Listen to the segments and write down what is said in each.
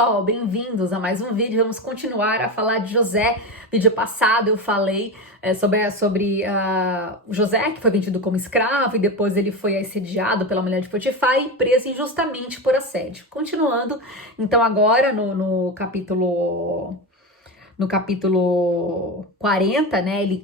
pessoal, bem-vindos a mais um vídeo. Vamos continuar a falar de José. Vídeo passado eu falei sobre José, que foi vendido como escravo e depois ele foi assediado pela mulher de Potifar e preso injustamente por assédio. Continuando, então agora no capítulo 40, né, ele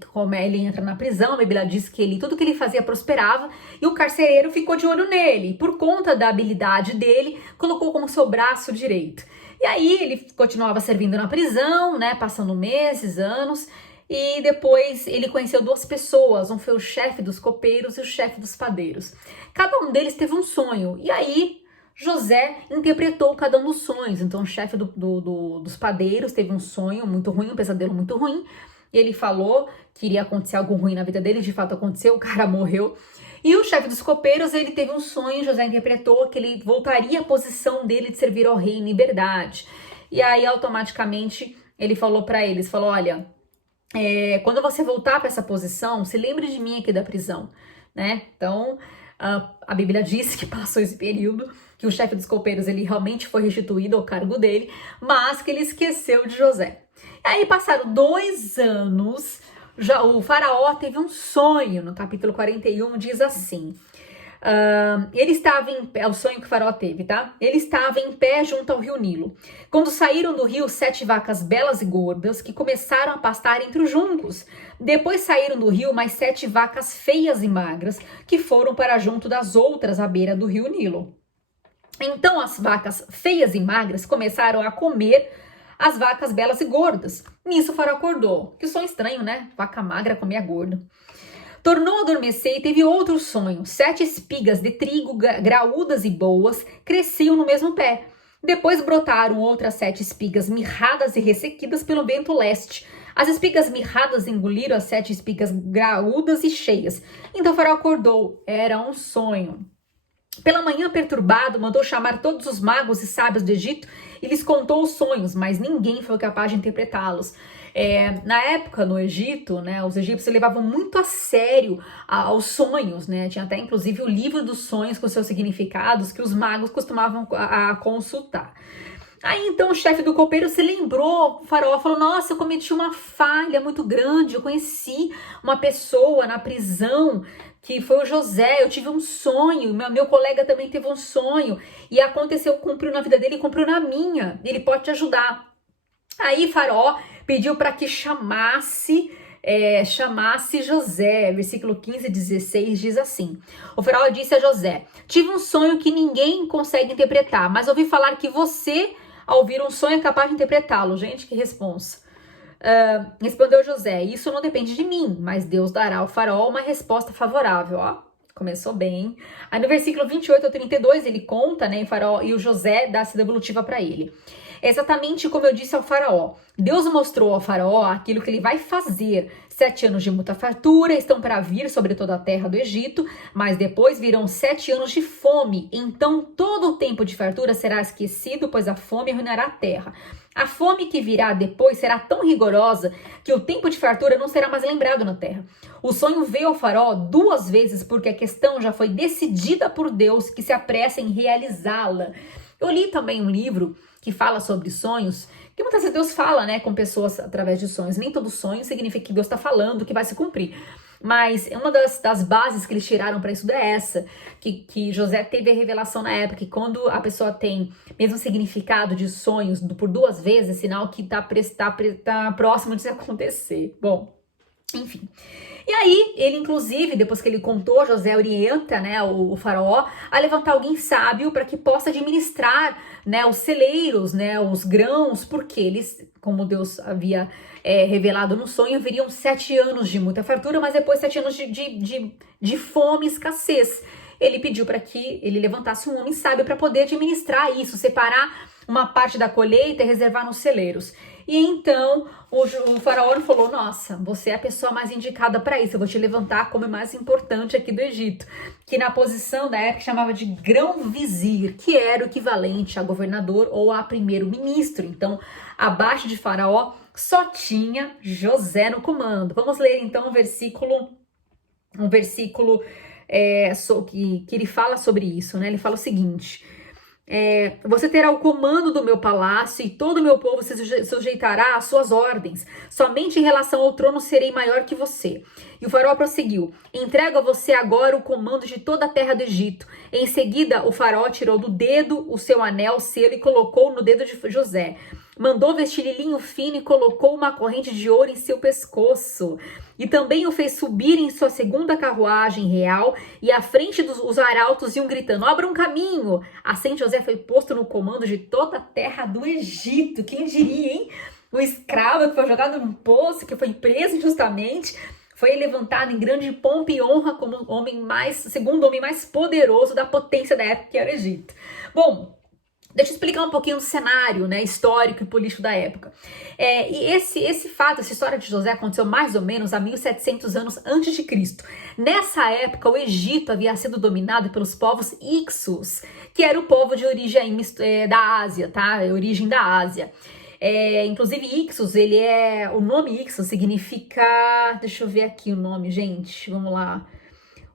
entra na prisão, a Bíblia diz que tudo que ele fazia prosperava, e o carcereiro ficou de olho nele, e por conta da habilidade dele, colocou como seu braço direito. E aí ele continuava servindo na prisão, né, passando meses, anos, e depois ele conheceu duas pessoas, um foi o chefe dos copeiros e o chefe dos padeiros. Cada um deles teve um sonho, e aí José interpretou cada um dos sonhos. Então o chefe dos padeiros teve um sonho muito ruim, um pesadelo muito ruim, e ele falou que iria acontecer algo ruim na vida dele, de fato aconteceu, o cara morreu. E o chefe dos copeiros, ele teve um sonho, José interpretou que ele voltaria à posição dele de servir ao rei em liberdade. E aí automaticamente ele falou para eles, olha, quando você voltar para essa posição, se lembre de mim aqui da prisão, né? Então a Bíblia diz que passou esse período, que o chefe dos copeiros ele realmente foi restituído ao cargo dele, mas que ele esqueceu de José. Aí passaram 2 anos, já o faraó teve um sonho, no capítulo 41 diz assim, ele estava em pé, é o sonho que o faraó teve, tá? Ele estava em pé junto ao rio Nilo. Quando saíram do rio 7 vacas belas e gordas que começaram a pastar entre os juncos. Depois saíram do rio mais 7 vacas feias e magras que foram para junto das outras à beira do rio Nilo. Então as vacas feias e magras começaram a comer as vacas belas e gordas. Nisso o faraó acordou. Que sonho estranho, né? Vaca magra comer a gorda. Tornou a adormecer e teve outro sonho. 7 espigas de trigo graúdas e boas cresciam no mesmo pé. Depois brotaram outras 7 espigas mirradas e ressequidas pelo vento leste. As espigas mirradas engoliram as 7 espigas graúdas e cheias. Então o faraó acordou. Era um sonho. Pela manhã, perturbado, mandou chamar todos os magos e sábios do Egito e lhes contou os sonhos, mas ninguém foi capaz de interpretá-los. Na época, no Egito, né, os egípcios levavam muito a sério os sonhos, né? Tinha até, inclusive, o livro dos sonhos com seus significados que os magos costumavam a consultar. Aí, então, o chefe do copeiro se lembrou, o faraó falou, nossa, eu cometi uma falha muito grande, eu conheci uma pessoa na prisão, que foi o José, eu tive um sonho, meu colega também teve um sonho, e aconteceu, cumpriu na vida dele e cumpriu na minha, ele pode te ajudar. Aí, faraó pediu para que chamasse José, versículo 15 e 16 diz assim, o faraó disse a José, tive um sonho que ninguém consegue interpretar, mas ouvi falar que você, ao ouvir um sonho, é capaz de interpretá-lo. Gente, que responsa. Respondeu José, isso não depende de mim, mas Deus dará ao faraó uma resposta favorável. Ó, começou bem. Aí no versículo 28 ao 32 ele conta, né, e o José dá essa devolutiva para ele. É exatamente como eu disse ao faraó. Deus mostrou ao faraó aquilo que ele vai fazer. 7 anos de muita fartura estão para vir sobre toda a terra do Egito, mas depois virão 7 anos de fome. Então todo o tempo de fartura será esquecido, pois a fome arruinará a terra. A fome que virá depois será tão rigorosa que o tempo de fartura não será mais lembrado na terra. O sonho veio ao faraó 2 vezes porque a questão já foi decidida por Deus, que se apressa em realizá-la. Eu li também um livro que fala sobre sonhos, que muitas vezes Deus fala, né, com pessoas através de sonhos. Nem todo sonho significa que Deus está falando que vai se cumprir. Mas uma das bases que eles tiraram para isso é essa, que José teve a revelação na época, que quando a pessoa tem mesmo significado de sonhos por 2 vezes, é sinal que tá próximo de se acontecer. Bom, enfim. E aí, ele inclusive, depois que ele contou, José orienta, né, o faraó a levantar alguém sábio para que possa administrar, né, os celeiros, né, os grãos, porque eles, como Deus havia revelado no sonho, viriam 7 anos de muita fartura, mas depois 7 anos de fome e escassez. Ele pediu para que ele levantasse um homem sábio para poder administrar isso, separar uma parte da colheita e reservar nos celeiros. E então o faraó falou, nossa, você é a pessoa mais indicada para isso, eu vou te levantar como o mais importante aqui do Egito, que na posição da época chamava de grão-vizir, que era o equivalente a governador ou a primeiro-ministro. Então, abaixo de faraó só tinha José no comando. Vamos ler então um versículo que ele fala sobre isso, né? Ele fala o seguinte, Você terá o comando do meu palácio e todo o meu povo se sujeitará às suas ordens. Somente em relação ao trono serei maior que você. E o faraó prosseguiu: entrego a você agora o comando de toda a terra do Egito. Em seguida, o faraó tirou do dedo o seu anel, selo e colocou no dedo de José. Mandou vestir linho fino e colocou uma corrente de ouro em seu pescoço. E também o fez subir em sua segunda carruagem real, e à frente dos arautos iam gritando: abra um caminho! Assim José foi posto no comando de toda a terra do Egito. Quem diria, hein? O escravo que foi jogado num poço, que foi preso injustamente, foi levantado em grande pompa e honra como segundo homem mais poderoso da potência da época, que era o Egito. Bom, deixa eu explicar um pouquinho do cenário, né, histórico e político da época. E esse fato, essa história de José aconteceu mais ou menos há 1700 anos antes de Cristo. Nessa época, o Egito havia sido dominado pelos povos Ixos, que era o povo de origem da Ásia, tá? Origem da Ásia. Inclusive, Ixos, o nome Ixos significa, deixa eu ver aqui o nome, gente, vamos lá.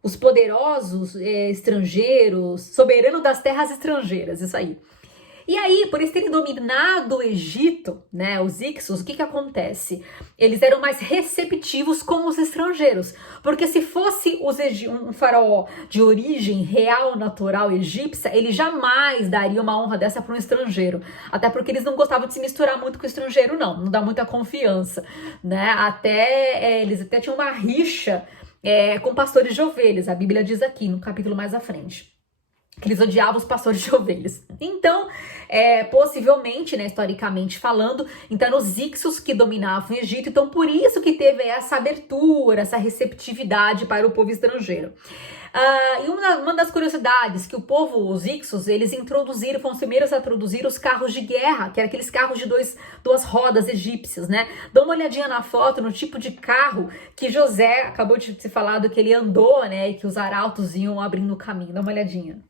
Os poderosos estrangeiros, soberano das terras estrangeiras, isso aí. E aí, por eles terem dominado o Egito, né, os Ixos, o que acontece? Eles eram mais receptivos com os estrangeiros, porque se fosse um faraó de origem real, natural, egípcia, ele jamais daria uma honra dessa para um estrangeiro, até porque eles não gostavam de se misturar muito com o estrangeiro, não dá muita confiança, né, eles até tinham uma rixa com pastores de ovelhas, a Bíblia diz aqui, no capítulo mais à frente, que eles odiavam os pastores de ovelhas. Então, possivelmente, né, historicamente falando, então eram os Ixos que dominavam o Egito, então por isso que teve essa abertura, essa receptividade para o povo estrangeiro. E uma das curiosidades que os Ixos, eles introduziram, foram os primeiros a introduzir os carros de guerra, que eram aqueles carros de duas rodas egípcios, né? Dá uma olhadinha na foto, no tipo de carro que José acabou de se falar do que ele andou, né? E que os arautos iam abrindo o caminho. Dá uma olhadinha.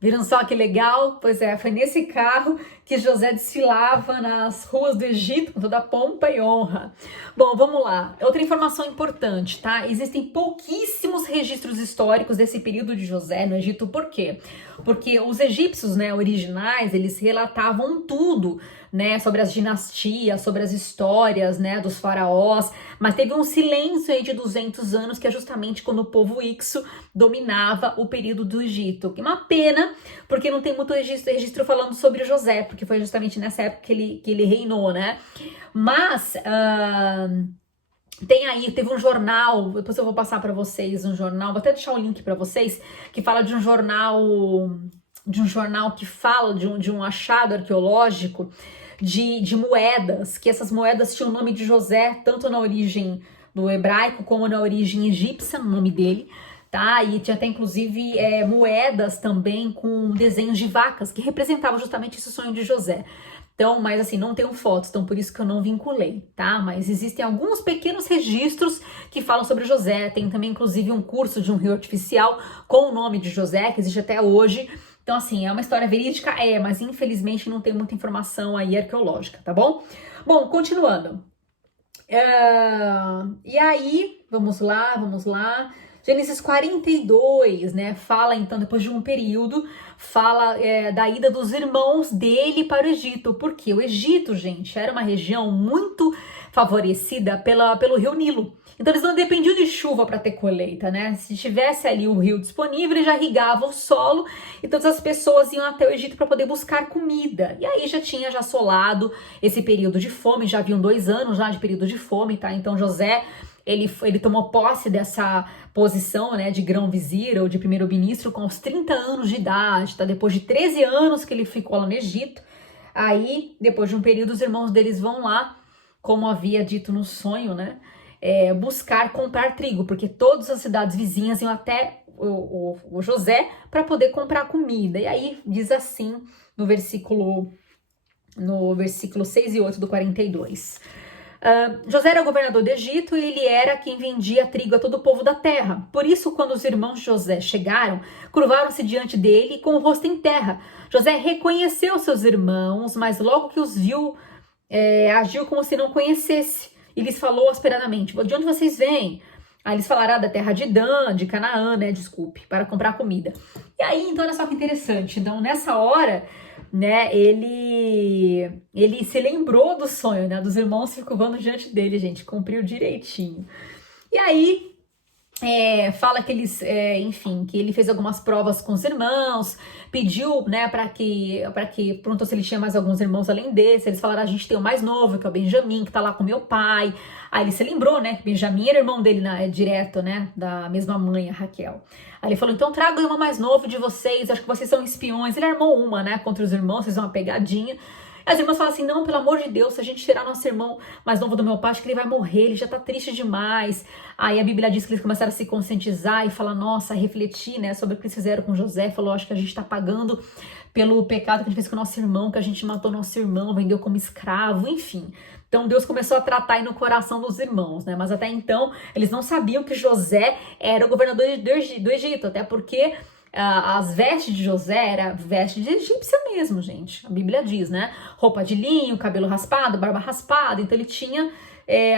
Viram só que legal? Pois foi nesse carro que José desfilava nas ruas do Egito com toda a pompa e honra. Bom, vamos lá. Outra informação importante, tá? Existem pouquíssimos registros históricos desse período de José no Egito. Por quê? Porque os egípcios, né, originais, eles relatavam tudo, né, sobre as dinastias, sobre as histórias, né, dos faraós, mas teve um silêncio aí de 200 anos, que é justamente quando o povo Ixo dominava o período do Egito. Que é uma pena, porque não tem muito registro falando sobre José, porque foi justamente nessa época que ele reinou, né? Mas teve um jornal, depois eu vou passar para vocês um jornal, vou até deixar o link para vocês, que fala de um jornal que fala de um achado arqueológico de moedas, que essas moedas tinham o nome de José, tanto na origem do hebraico como na origem egípcia, o nome dele, tá? E tinha até inclusive moedas também com desenhos de vacas, que representavam justamente esse sonho de José. Então, mas assim, não tenho fotos, então por isso que eu não vinculei, tá? Mas existem alguns pequenos registros que falam sobre José. Tem também, inclusive, um curso de um rio artificial com o nome de José, que existe até hoje. Então, assim, é uma história verídica? Mas infelizmente não tem muita informação aí arqueológica, tá bom? Bom, continuando. E aí, vamos lá. Gênesis 42, né, fala então, depois de um período, fala da ida dos irmãos dele para o Egito, porque o Egito, gente, era uma região muito favorecida pelo rio Nilo. Então eles não dependiam de chuva para ter colheita, né? Se tivesse ali o rio disponível, ele já irrigava o solo e todas as pessoas iam até o Egito para poder buscar comida. E aí já tinha assolado esse período de fome, já haviam 2 anos já de período de fome, tá? Então José, ele tomou posse dessa posição, né, de grão-vizir ou de primeiro-ministro com os 30 anos de idade, tá? Depois de 13 anos que ele ficou lá no Egito. Aí, depois de um período, os irmãos deles vão lá, como havia dito no sonho, né, comprar trigo, porque todas as cidades vizinhas iam até o José para poder comprar comida. E aí, diz assim no versículo 6 e 8 do 42. José era governador do Egito e ele era quem vendia trigo a todo o povo da terra. Por isso, quando os irmãos de José chegaram, curvaram-se diante dele com o rosto em terra. José reconheceu seus irmãos, mas logo que os viu, agiu como se não conhecesse. E lhes falou asperadamente: de onde vocês vêm? Aí eles falaram da terra de Dan, de Canaã, né, desculpe, para comprar comida. E aí, então, olha só que interessante. Então, nessa hora, né, ele se lembrou do sonho, né, dos irmãos circulando diante dele, gente, cumpriu direitinho. E aí, fala que eles, enfim, que ele fez algumas provas com os irmãos, pediu, né, para que perguntou se ele tinha mais alguns irmãos além desse. Eles falaram: a gente tem o mais novo, que é o Benjamim, que tá lá com meu pai. Aí ele se lembrou, né, que Benjamim era irmão dele, direto, né, da mesma mãe, a Raquel. Aí ele falou: então traga o irmão mais novo de vocês, acho que vocês são espiões. Ele armou uma, né, contra os irmãos, fez uma pegadinha. As irmãs falam assim: não, pelo amor de Deus, se a gente tirar nosso irmão mais novo do meu pai, acho que ele vai morrer, ele já tá triste demais. Aí a Bíblia diz que eles começaram a se conscientizar e falar, nossa, refletir, né, sobre o que eles fizeram com José. Falou: acho que a gente tá pagando pelo pecado que a gente fez com o nosso irmão, que a gente matou nosso irmão, vendeu como escravo, enfim. Então Deus começou a tratar aí no coração dos irmãos, né? Mas até então eles não sabiam que José era o governador do Egito, até porque as vestes de José era veste de egípcia mesmo, gente. A Bíblia diz, né? Roupa de linho, cabelo raspado, barba raspada. Então ele tinha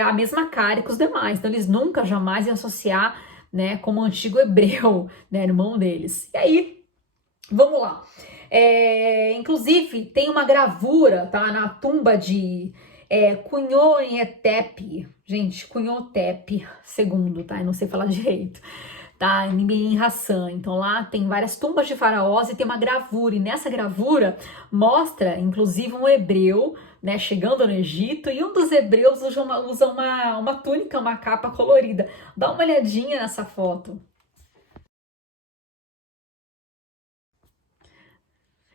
a mesma cara que os demais. Então eles nunca, jamais iam associar, né, como antigo hebreu, né, irmão deles. E aí, vamos lá. Inclusive, tem uma gravura, tá, na tumba de Cunhonhetep. Gente, Cunhotep II, tá? Eu não sei falar direito. Tá, em Hassan. Então lá tem várias tumbas de faraós e tem uma gravura, e nessa gravura mostra, inclusive, um hebreu, né, chegando no Egito, e um dos hebreus usa uma túnica, uma capa colorida. Dá uma olhadinha nessa foto.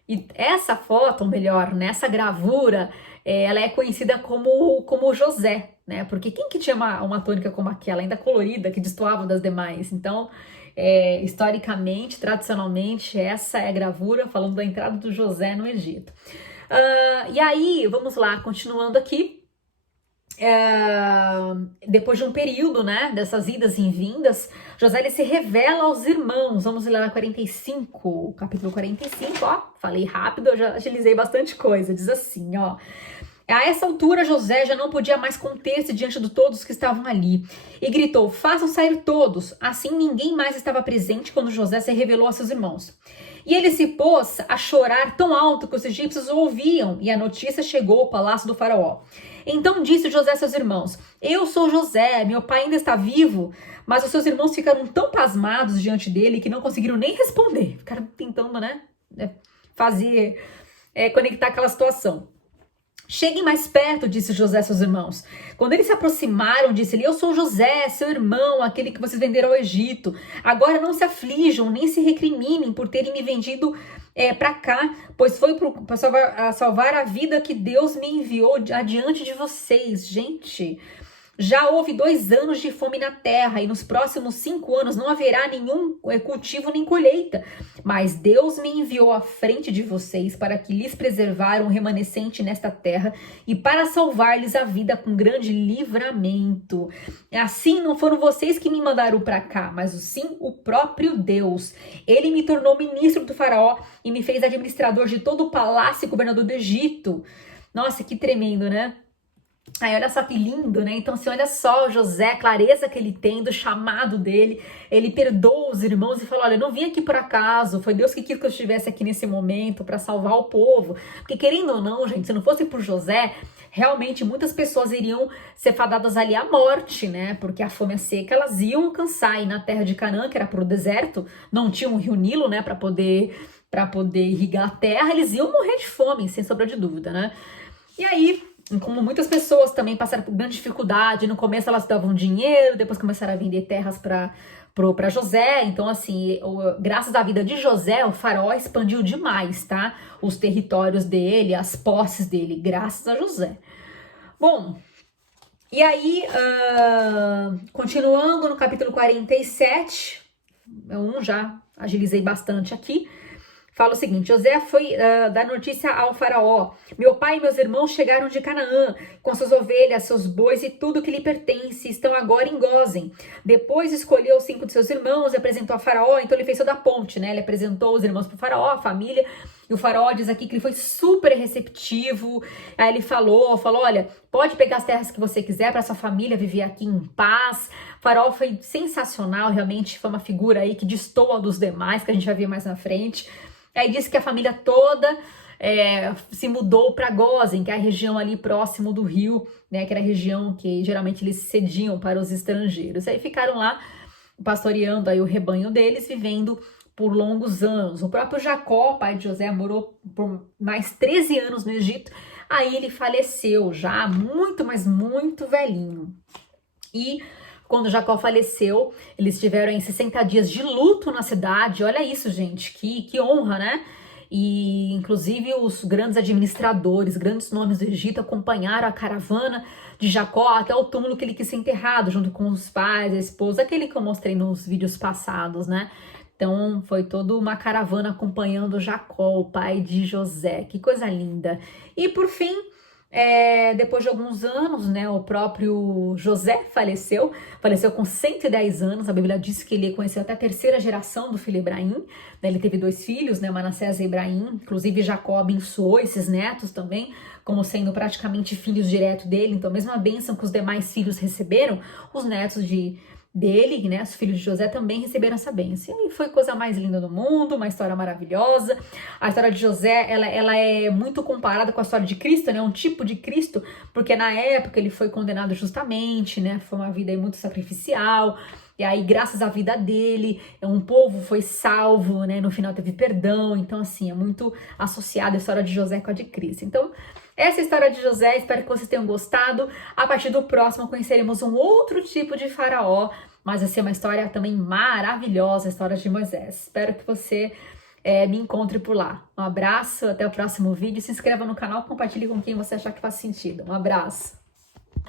E essa foto, ou melhor, nessa gravura, ela é conhecida como José, né? Porque quem que tinha uma túnica como aquela, ainda colorida, que destoava das demais? Então, historicamente, tradicionalmente, essa é a gravura falando da entrada do José no Egito. E aí, vamos lá, continuando aqui. Depois de um período, né, dessas idas e vindas, José ele se revela aos irmãos. Vamos ler 45, capítulo 45, ó, falei rápido, eu já agilizei bastante coisa. Diz assim, ó: a essa altura José já não podia mais conter-se diante de todos que estavam ali, e gritou: façam sair todos. Assim ninguém mais estava presente quando José se revelou a seus irmãos. E ele se pôs a chorar tão alto que os egípcios o ouviam, e a notícia chegou ao palácio do faraó. Então disse José a seus irmãos: eu sou José, meu pai ainda está vivo. Mas os seus irmãos ficaram tão pasmados diante dele que não conseguiram nem responder. Ficaram tentando, né, conectar aquela situação. Cheguem mais perto, disse José a seus irmãos. Quando eles se aproximaram, disse-lhe: eu sou José, seu irmão, aquele que vocês venderam ao Egito. Agora não se aflijam, nem se recriminem por terem me vendido para cá, pois foi para salvar a vida que Deus me enviou adiante de vocês. Gente, já houve 2 anos de fome na terra, e nos próximos 5 anos não haverá nenhum cultivo nem colheita. Mas Deus me enviou à frente de vocês para que lhes preservar um remanescente nesta terra e para salvar-lhes a vida com grande livramento. Assim, não foram vocês que me mandaram para cá, mas sim o próprio Deus. Ele me tornou ministro do faraó e me fez administrador de todo o palácio e governador do Egito. Nossa, que tremendo, né? Aí olha só que lindo, né? Então assim, olha só o José, a clareza que ele tem do chamado dele. Ele perdoa os irmãos e fala: olha, eu não vim aqui por acaso, foi Deus que quis que eu estivesse aqui nesse momento para salvar o povo. Porque querendo ou não, gente, se não fosse por José, realmente muitas pessoas iriam ser fadadas ali à morte, né? Porque a fome e a seca, elas iam alcançar. E na terra de Canaã, que era pro deserto, não tinha um rio Nilo, né, para poder irrigar a terra, eles iam morrer de fome, sem sombra de dúvida, né? E aí, como muitas pessoas também passaram por grande dificuldade, no começo elas davam dinheiro, depois começaram a vender terras para José. Então, assim, graças à vida de José, o faraó expandiu demais, tá? Os territórios dele, as posses dele, graças a José. Bom, e aí, continuando no capítulo 47, já agilizei bastante aqui. fala o seguinte: José foi dar notícia ao faraó: meu pai e meus irmãos chegaram de Canaã, com suas ovelhas, seus bois e tudo que lhe pertence, estão agora em Gósen. Depois escolheu 5 de seus irmãos e apresentou a faraó, então ele fez toda a ponte, né? Ele apresentou os irmãos para o faraó, a família, e o faraó diz aqui que ele foi super receptivo. Aí ele falou, olha, pode pegar as terras que você quiser para sua família viver aqui em paz. O faraó foi sensacional, realmente foi uma figura aí que destoa dos demais, que a gente vai ver mais na frente. Aí disse que a família toda se mudou para Gósen, que é a região ali próximo do rio, né, que era a região que geralmente eles cediam para os estrangeiros. Aí ficaram lá pastoreando aí o rebanho deles, vivendo por longos anos. O próprio Jacó, pai de José, morou por mais 13 anos no Egito. Aí ele faleceu já muito, mas muito velhinho. E quando Jacó faleceu, eles tiveram em 60 dias de luto na cidade. Olha isso, gente, que honra, né? E inclusive os grandes administradores, grandes nomes do Egito acompanharam a caravana de Jacó até o túmulo que ele quis ser enterrado, junto com os pais, a esposa, aquele que eu mostrei nos vídeos passados, né? Então foi toda uma caravana acompanhando Jacó, o pai de José. Que coisa linda. E por fim, depois de alguns anos, né, o próprio José faleceu com 110 anos. A Bíblia diz que ele conheceu até a 3ª geração do filho Ibrahim, né? Ele teve 2 filhos, né, Manassés e Ibrahim. Inclusive Jacó abençoou esses netos também, como sendo praticamente filhos diretos dele. Então a mesma bênção que os demais filhos receberam, os netos dele, né, os filhos de José também receberam essa bênção. E aí foi a coisa mais linda do mundo, uma história maravilhosa. A história de José, ela é muito comparada com a história de Cristo, né, um tipo de Cristo, porque na época ele foi condenado justamente, né, foi uma vida aí muito sacrificial. E aí, graças à vida dele, um povo foi salvo, né, no final teve perdão. Então, assim, é muito associada a história de José com a de Cristo. Então, essa é a história de José, espero que vocês tenham gostado. A partir do próximo conheceremos um outro tipo de faraó, mas vai ser uma história também maravilhosa, a história de Moisés. Espero que você me encontre por lá. Um abraço, até o próximo vídeo. Se inscreva no canal, compartilhe com quem você achar que faz sentido. Um abraço.